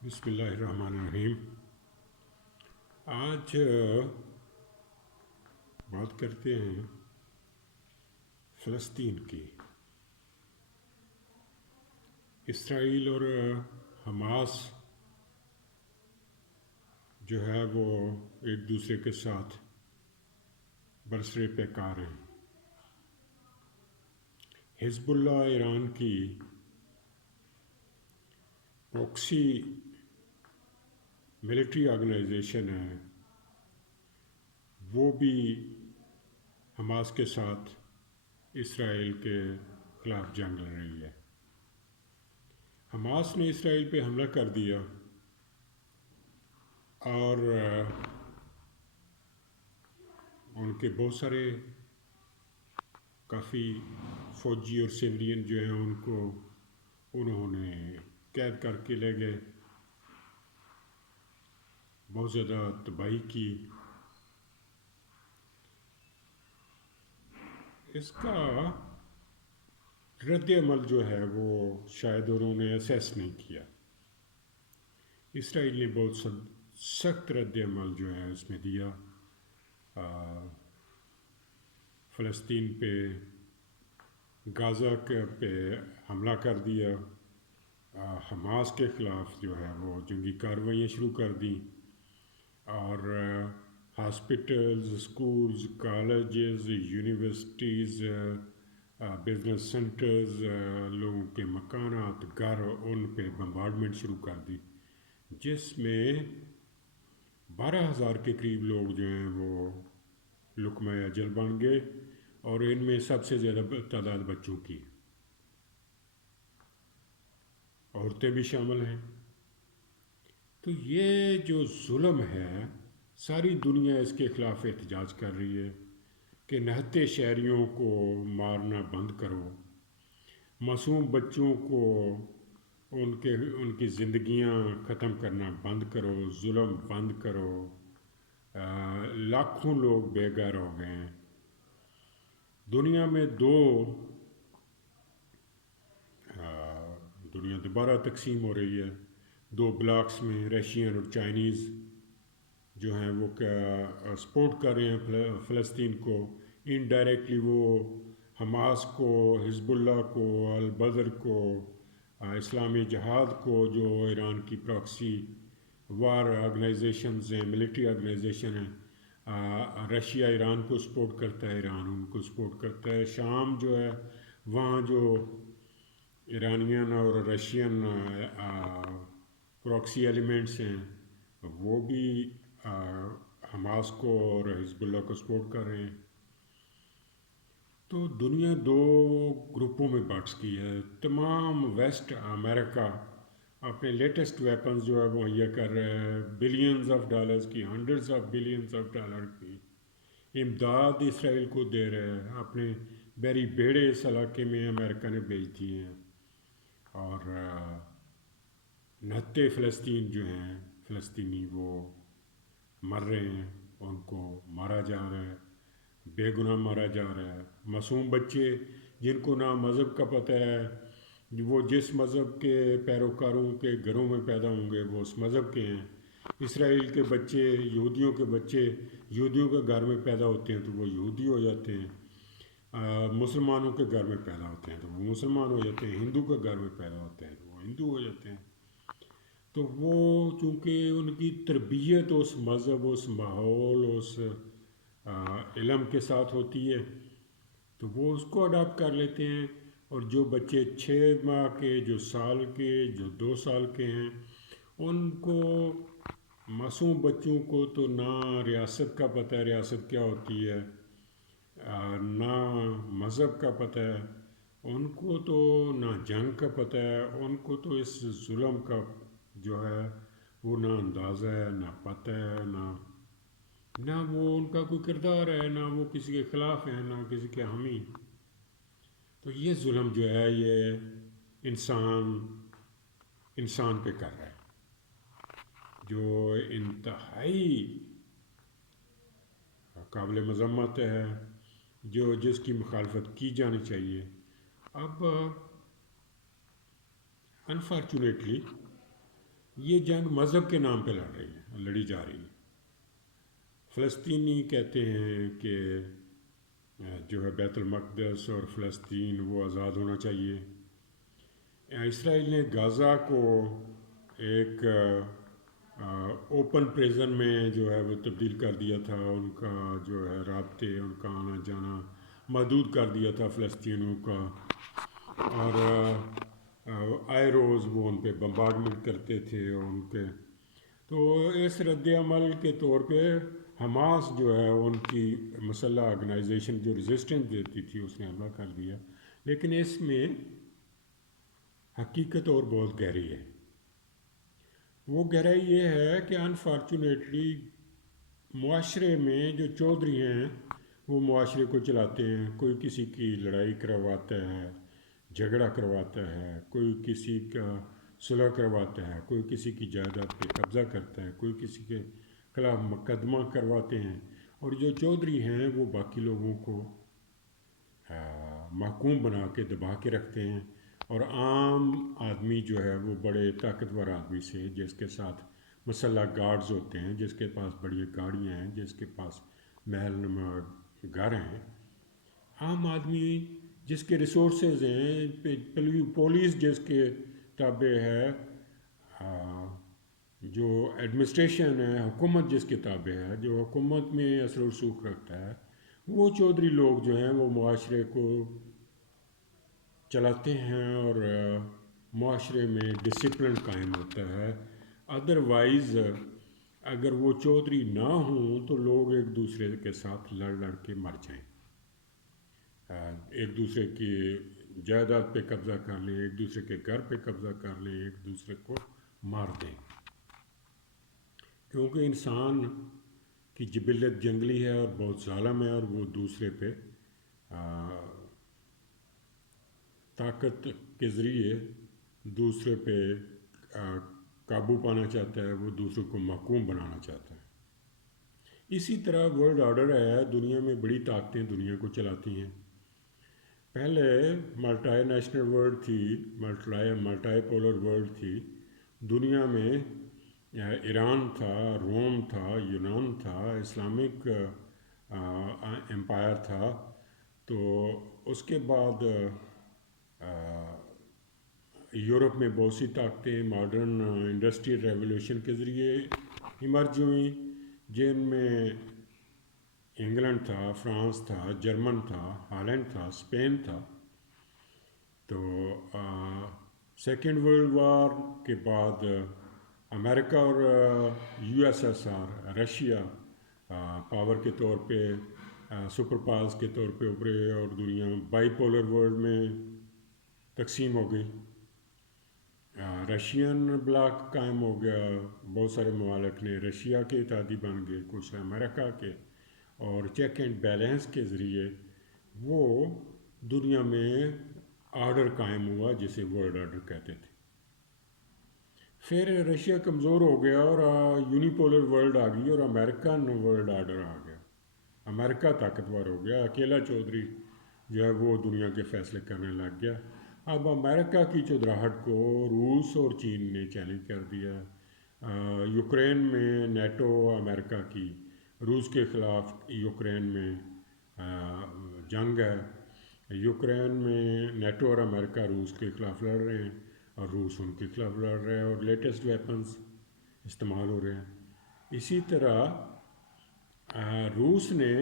بسم اللہ الرحمن الرحیم۔ آج بات کرتے ہیں فلسطین کی۔ اسرائیل اور حماس جو ہے وہ ایک دوسرے کے ساتھ برسر پیکار ہیں۔ حزب اللہ ایران کی پروکسی ملٹری آرگنائزیشن ہے، وہ بھی حماس کے ساتھ اسرائیل کے خلاف جنگ لڑ رہی ہے۔ حماس نے اسرائیل پہ حملہ کر دیا اور ان کے بہت سارے کافی فوجی اور سیولین جو ہیں ان کو انہوں نے قید کر کے لے گئے، بہت زیادہ تباہی کی۔ اس کا رد عمل جو ہے وہ شاید انہوں نے اسیس نہیں کیا۔ اسرائیل نے بہت سخت رد عمل جو ہے اس میں دیا، فلسطین پہ غازہ پہ حملہ کر دیا، حماس کے خلاف جو ہے وہ جنگی کارروائیاں شروع کر دیں، اور hospitals, schools, colleges, universities, business centres, لوگوں کے مکانات، گھر، ان پہ بمبارڈمنٹ شروع کر دی، جس میں 12,000 کے قریب لوگ جو ہیں وہ لقمہ اجل بن گئے، اور ان میں سب سے زیادہ تعداد بچوں کی، عورتیں بھی شامل ہیں۔ تو یہ جو ظلم ہے، ساری دنیا اس کے خلاف احتجاج کر رہی ہے کہ نہتے شہریوں کو مارنا بند کرو، معصوم بچوں کو ان کی زندگیاں ختم کرنا بند کرو، ظلم بند کرو۔ لاکھوں لوگ بے گھر ہو گئے ہیں۔ دنیا میں دنیا دوبارہ تقسیم ہو رہی ہے، دو بلاکس میں، رشین اور چائنیز جو ہیں وہ سپورٹ کر رہے ہیں فلسطین کو، انڈائریکٹلی وہ حماس کو، حزب اللہ کو، البدر کو، اسلامی جہاد کو، جو ایران کی پراکسی وار آرگنائزیشنز ہیں، ملٹری آرگنائزیشن ہیں۔ رشیا ایران کو سپورٹ کرتا ہے، ایران ان کو سپورٹ کرتا ہے۔ شام جو ہے وہاں جو ایرانین اور رشین پراکسی ایلیمنٹس ہیں وہ بھی حماس کو اور حزب اللہ کو سپورٹ کر رہے ہیں۔ تو دنیا دو گروپوں میں بٹ گئی ہے۔ تمام ویسٹ امریکہ اپنے لیٹسٹ ویپنز جو ہے وہ مہیا کر رہے ہیں، بلینز آف ڈالرز کی، hundreds of billions of dollar کی امداد اسرائیل کو دے رہے ہیں۔ اپنے بحری بیڑے اس علاقے میں امریکہ نے بھیج دیے ہیں، اور نہتے فلسطین جو ہیں فلسطینی وہ مر رہے ہیں، ان کو مارا جا رہا ہے، بے گناہ مارا جا رہا ہے۔ معصوم بچے جن کو نہ مذہب کا پتہ ہے، وہ جس مذہب کے پیروکاروں کے گھروں میں پیدا ہوں گے وہ اس مذہب کے ہیں۔ اسرائیل کے بچے، یہودیوں کے بچے یہودیوں کے گھر میں پیدا ہوتے ہیں تو وہ یہودی ہو جاتے ہیں، مسلمانوں کے گھر میں پیدا ہوتے ہیں تو وہ مسلمان ہو جاتے ہیں، ہندو کے گھر میں پیدا ہوتے ہیں تو وہ ہندو ہو جاتے ہیں۔ تو وہ چونکہ ان کی تربیت اس مذہب، اس ماحول، اس علم کے ساتھ ہوتی ہے تو وہ اس کو اڈاپٹ کر لیتے ہیں، اور جو بچے 6 ماہ کے، جو سال کے، جو 2 سال کے ہیں، ان کو، معصوم بچوں کو تو نہ ریاست کا پتہ ہے ریاست کیا ہوتی ہے، نہ مذہب کا پتہ ہے ان کو، تو نہ جنگ کا پتہ ہے ان کو، تو اس ظلم کا جو ہے وہ نہ اندازہ ہے، نہ پتہ ہے، نہ وہ ان کا کوئی کردار ہے، نہ وہ کسی کے خلاف ہیں، نہ کسی کے حامی۔ تو یہ ظلم جو ہے یہ انسان پہ کر رہا ہے، جو انتہائی قابل مذمت ہے، جس کی مخالفت کی جانی چاہیے۔ اب انفارچونیٹلی یہ جنگ مذہب کے نام پہ لڑی جا رہی ہے۔ فلسطینی کہتے ہیں کہ جو ہے بیت المقدس اور فلسطین وہ آزاد ہونا چاہیے۔ اسرائیل نے غازہ کو ایک اوپن پریزن میں جو ہے وہ تبدیل کر دیا تھا، ان کا جو ہے رابطے، ان کا آنا جانا محدود کر دیا تھا فلسطینیوں کا، اور آئے روز وہ ان پہ بمبارڈمنٹ کرتے تھے ان کے۔ تو اس رد عمل کے طور پہ حماس جو ہے ان کی مسلح آرگنائزیشن جو ریزسٹنس دیتی تھی اس نے حملہ کر دیا، لیکن اس میں حقیقت اور بہت گہری ہے۔ وہ گہرائی یہ ہے کہ انفارچونیٹلی معاشرے میں جو چودھری ہیں وہ معاشرے کو چلاتے ہیں، کوئی کسی کی لڑائی کرواتا ہے، جھگڑا کرواتا ہے، کوئی کسی کا صلح کرواتا ہے، کوئی کسی کی جائیداد پہ قبضہ کرتا ہے، کوئی کسی کے خلاف مقدمہ کرواتے ہیں، اور جو چودھری ہیں وہ باقی لوگوں کو محکوم بنا کے دبا کے رکھتے ہیں، اور عام آدمی جو ہے وہ بڑے طاقتور آدمی سے جس کے ساتھ مسلح گارڈز ہوتے ہیں، جس کے پاس بڑی گاڑیاں ہیں، جس کے پاس محل نما گھر ہیں، عام آدمی جس کے ریسورسز ہیں، پولیس جس کے تابع ہے، جو ایڈمنسٹریشن ہے، حکومت جس کے تابع ہے، جو حکومت میں اثر و رسوخ رکھتا ہے، وہ چودھری لوگ جو ہیں وہ معاشرے کو چلاتے ہیں اور معاشرے میں ڈسپلن قائم ہوتا ہے۔ ادروائز اگر وہ چودھری نہ ہوں تو لوگ ایک دوسرے کے ساتھ لڑ لڑ کے مر جائیں، ایک دوسرے کی جائیداد پہ قبضہ کر لیں، ایک دوسرے کے گھر پہ قبضہ کر لیں، ایک دوسرے کو مار دیں، کیونکہ انسان کی جبلت جنگلی ہے اور بہت ظالم ہے، اور وہ دوسرے پہ طاقت کے ذریعے دوسرے پہ قابو پانا چاہتا ہے، وہ دوسروں کو محکوم بنانا چاہتا ہے۔ اسی طرح ورلڈ آرڈر ہے، دنیا میں بڑی طاقتیں دنیا کو چلاتی ہیں۔ پہلے ملٹائی نیشنل ورلڈ تھی، ملٹائی پولر ورلڈ تھی، دنیا میں ایران تھا، روم تھا، یونان تھا، اسلامک امپائر تھا، تو اس کے بعد یورپ میں بہت سی طاقتیں ماڈرن انڈسٹریل ریولیوشن کے ذریعے ایمرج ہوئیں، جن میں انگلینڈ تھا، فرانس تھا، جرمن تھا، ہالینڈ تھا، اسپین تھا۔ تو سیکنڈ ورلڈ وار کے بعد امریکہ اور U S S R, Russia power کے طور پہ، سپر پاورز کے طور پہ ابھرے، اور دنیا بائی پولر ورلڈ میں تقسیم ہو گئی۔ رشین بلاک قائم ہو گیا، بہت سارے ممالک نے رشیا کے اتحادی بن گئے، کچھ امریکہ کے، اور چیک اینڈ بیلنس کے ذریعے وہ دنیا میں آرڈر قائم ہوا جسے ورلڈ آرڈر کہتے تھے۔ پھر رشیا کمزور ہو گیا اور یونیپولر ورلڈ آ گئی، اور امریکن ورلڈ آرڈر آ گیا، امریکہ طاقتور ہو گیا، اکیلا چودھری جو ہے وہ دنیا کے فیصلے کرنے لگ گیا۔ اب امریکہ کی چودراہٹ کو روس اور چین نے چیلنج کر دیا۔ یوکرین میں نیٹو امریکہ کی، روس کے خلاف یوکرین میں جنگ ہے، یوکرین میں نیٹو اور امریکہ روس کے خلاف لڑ رہے ہیں، اور روس ان کے خلاف لڑ رہے ہیں، اور لیٹسٹ ویپنز استعمال ہو رہے ہیں۔ اسی طرح روس نے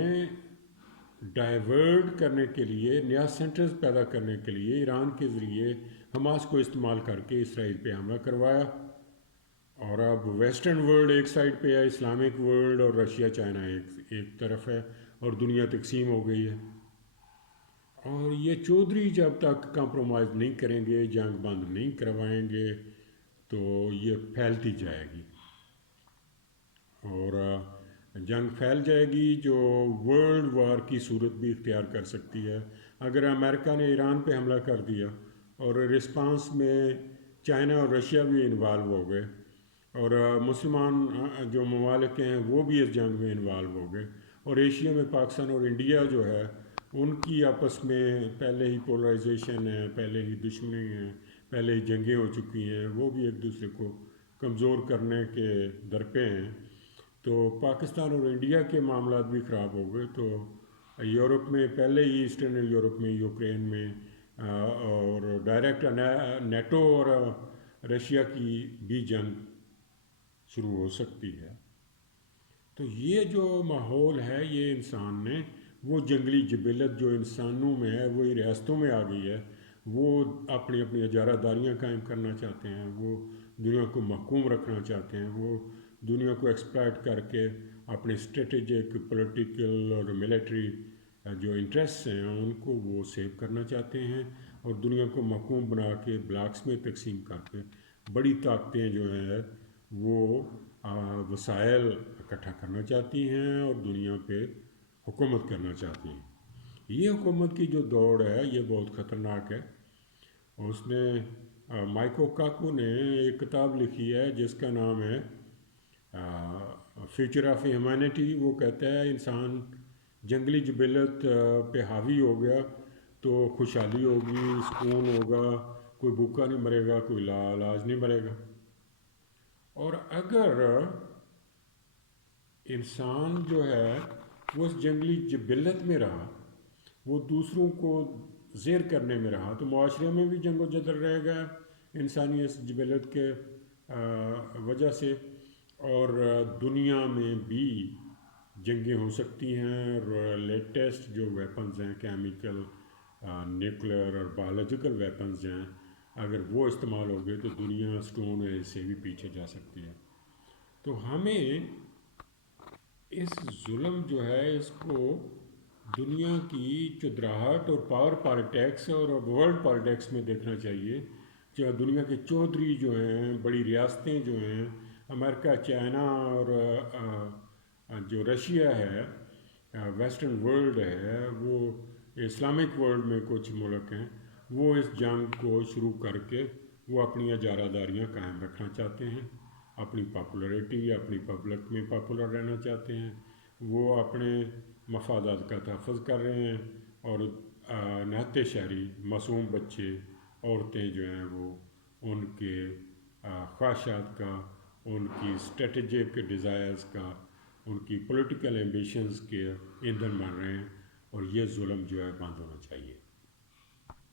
ڈائیورٹ کرنے کے لیے، نیا سینٹرز پیدا کرنے کے لیے ایران کے ذریعے حماس کو استعمال کر کے اسرائیل پہ حملہ کروایا، اور اب ویسٹرن ورلڈ ایک سائڈ پہ ہے، اسلامک ورلڈ اور رشیا چائنا ایک طرف ہے، اور دنیا تقسیم ہو گئی ہے۔ اور یہ چودھری جب تک کمپرومائز نہیں کریں گے، جنگ بند نہیں کروائیں گے، تو یہ پھیلتی جائے گی، اور جنگ پھیل جائے گی جو ورلڈ وار کی صورت بھی اختیار کر سکتی ہے۔ اگر امریکہ نے ایران پہ حملہ کر دیا اور رسپانس میں چائنا اور رشیا بھی انوالو ہو گئے، اور مسلمان جو ممالک ہیں وہ بھی اس جنگ میں انوالو ہو گئے، اور ایشیا میں پاکستان اور انڈیا جو ہے ان کی آپس میں پہلے ہی پولرائزیشن ہے، پہلے ہی دشمنی ہے، پہلے ہی جنگیں ہو چکی ہیں، وہ بھی ایک دوسرے کو کمزور کرنے کے درپے ہیں. تو پاکستان اور انڈیا کے معاملات بھی خراب ہو گئے. تو یورپ میں پہلے ہی ایسٹرن یورپ میں یوکرین میں اور ڈائریکٹ نیٹو اور رشیا کی بھی جنگ شروع ہو سکتی ہے. تو یہ جو ماحول ہے یہ انسان نے وہ جنگلی جبلت جو انسانوں میں ہے وہ ریاستوں میں آ گئی ہے. وہ اپنی اپنی اجارہ داریاں قائم کرنا چاہتے ہیں. وہ دنیا کو محکوم رکھنا چاہتے ہیں. وہ دنیا کو ایکسپلائٹ کر کے اپنے اسٹریٹجک پولیٹیکل اور ملٹری جو انٹرسٹ ہیں ان کو وہ سیو کرنا چاہتے ہیں اور دنیا کو محکوم بنا کے بلاکس میں تقسیم کر کے بڑی طاقتیں جو ہیں وہ وسائل اکٹھا کرنا چاہتی ہیں اور دنیا پہ حکومت کرنا چاہتی ہیں. یہ حکومت کی جو دوڑ ہے یہ بہت خطرناک ہے. اس نے مائیکو کاکو نے ایک کتاب لکھی ہے جس کا نام ہے فیوچر آف ہیومینٹی. وہ کہتا ہے انسان جنگلی جبلت پہ حاوی ہو گیا تو خوشحالی ہوگی، سکون ہوگا، کوئی بھوکا نہیں مرے گا، کوئی لاعلاج نہیں مرے گا. اور اگر انسان جو ہے وہ اس جنگلی جبلت میں رہا، وہ دوسروں کو زیر کرنے میں رہا، تو معاشرے میں بھی جنگ و جدل رہے گا انسانی اس جبلت کے وجہ سے. اور دنیا میں بھی جنگیں ہو سکتی ہیں. اور لیٹسٹ جو ویپنز ہیں کیمیکل نیوکلیر اور بایولوجیکل ویپنز ہیں اگر وہ استعمال ہو گئے تو دنیا سٹون ایج سے بھی پیچھے جا سکتی ہے. تو ہمیں اس ظلم جو ہے اس کو دنیا کی چودراہٹ اور پاور پالیٹکس اور ورلڈ پالیٹکس میں دیکھنا چاہیے. جو دنیا کے چودھری جو ہیں، بڑی ریاستیں جو ہیں، امریکہ، چائنا اور جو رشیا ہے، ویسٹرن ورلڈ ہے، وہ اسلامک ورلڈ میں کچھ ملک ہیں، وہ اس جنگ کو شروع کر کے وہ اپنی اجارہ داریاں قائم رکھنا چاہتے ہیں. اپنی پاپولیرٹی، اپنی پبلک میں پاپولر رہنا چاہتے ہیں. وہ اپنے مفادات کا تحفظ کر رہے ہیں اور نہتے شہری، معصوم بچے، عورتیں جو ہیں وہ ان کے خواہشات کا، ان کی اسٹریٹجک ڈیزائرز کا، ان کی پولیٹیکل ایمبیشنز کے ایندھن بن رہے ہیں. اور یہ ظلم جو ہے بند ہونا چاہیے.